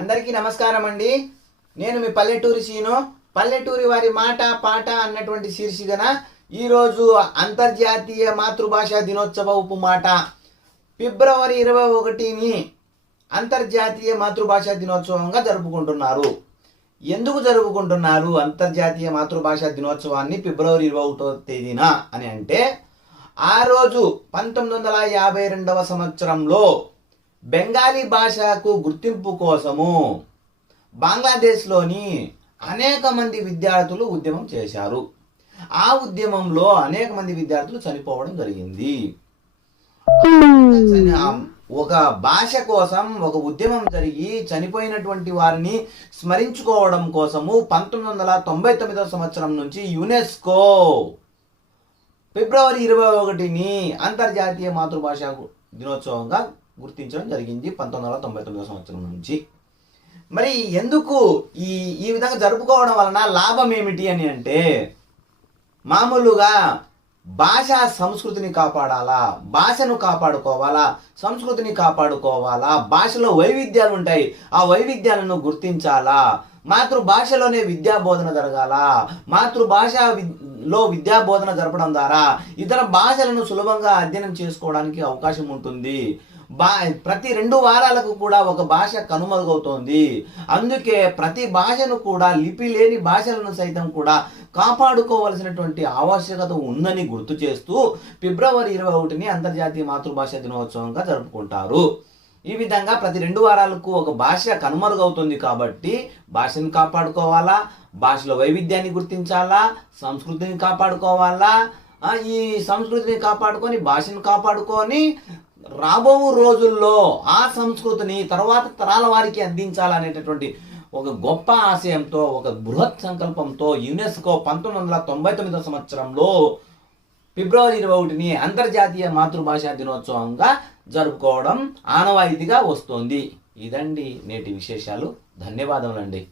అందరికీ నమస్కారం అండి. నేను మీ పల్లెటూరి సీను. పల్లెటూరి వారి మాట పాట అన్నటువంటి శీర్షికన ఈరోజు అంతర్జాతీయ మాతృభాషా దినోత్సవపు మాట ఫిబ్రవరి 21ని అంతర్జాతీయ మాతృభాషా దినోత్సవంగా జరుపుకుంటున్నారు. ఎందుకు జరుపుకుంటున్నారు అంతర్జాతీయ మాతృభాషా దినోత్సవాన్ని ఫిబ్రవరి 21వ తేదీన అని అంటే, ఆ రోజు 1952వ సంవత్సరంలో బెంగాలీ భాషకు గుర్తింపు కోసము బంగ్లాదేశ్లోని అనేక మంది విద్యార్థులు ఉద్యమం చేశారు. ఆ ఉద్యమంలో అనేక మంది విద్యార్థులు చనిపోవడం జరిగింది. ఒక భాష కోసం ఒక ఉద్యమం జరిగి చనిపోయినటువంటి వారిని స్మరించుకోవడం కోసము 1999వ సంవత్సరం నుంచి యునెస్కో ఫిబ్రవరి 21ని అంతర్జాతీయ మాతృభాషా దినోత్సవంగా గుర్తించడం జరిగింది 1999వ సంవత్సరం నుంచి. మరి ఎందుకు ఈ విధంగా జరుపుకోవడం వలన లాభం ఏమిటి అని అంటే, మామూలుగా భాషా సంస్కృతిని కాపాడాలా, భాషను కాపాడుకోవాలా, సంస్కృతిని కాపాడుకోవాలా, భాషలో వైవిధ్యాలు ఉంటాయి, ఆ వైవిధ్యాలను గుర్తించాలా, మాతృభాషలోనే విద్యా బోధన జరగాల, మాతృభాషలో విద్యా బోధన జరపడం ద్వారా ఇతర భాషలను సులభంగా అధ్యయనం చేసుకోవడానికి అవకాశం ఉంటుంది. ప్రతి 2 వారాలకు కూడా ఒక భాష కనుమరుగవుతోంది. అందుకే ప్రతి భాషను కూడా, లిపి లేని భాషలను సైతం కూడా కాపాడుకోవాల్సినటువంటి ఆవశ్యకత ఉందని గుర్తు చేస్తూ ఫిబ్రవరి 21ని అంతర్జాతీయ మాతృభాషా దినోత్సవంగా జరుపుకుంటారు. ఈ విధంగా ప్రతి 2 వారాలకు ఒక భాష కనుమరుగవుతుంది కాబట్టి భాషను కాపాడుకోవాలా, భాషలో వైవిధ్యాన్ని గుర్తించాలా, సంస్కృతిని కాపాడుకోవాలా. ఈ సంస్కృతిని కాపాడుకొని, భాషను కాపాడుకొని రాబో రోజుల్లో ఆ సంస్కృతిని తర్వాత తరాల వారికి అందించాలనేటటువంటి ఒక గొప్ప ఆశయంతో, ఒక బృహత్ సంకల్పంతో యునెస్కో 1999వ సంవత్సరంలో ఫిబ్రవరి 21ని అంతర్జాతీయ మాతృభాషా దినోత్సవంగా జరుపుకోవడం ఆనవాయితీగా వస్తోంది. ఇదండి నేటి విశేషాలు. ధన్యవాదములండి.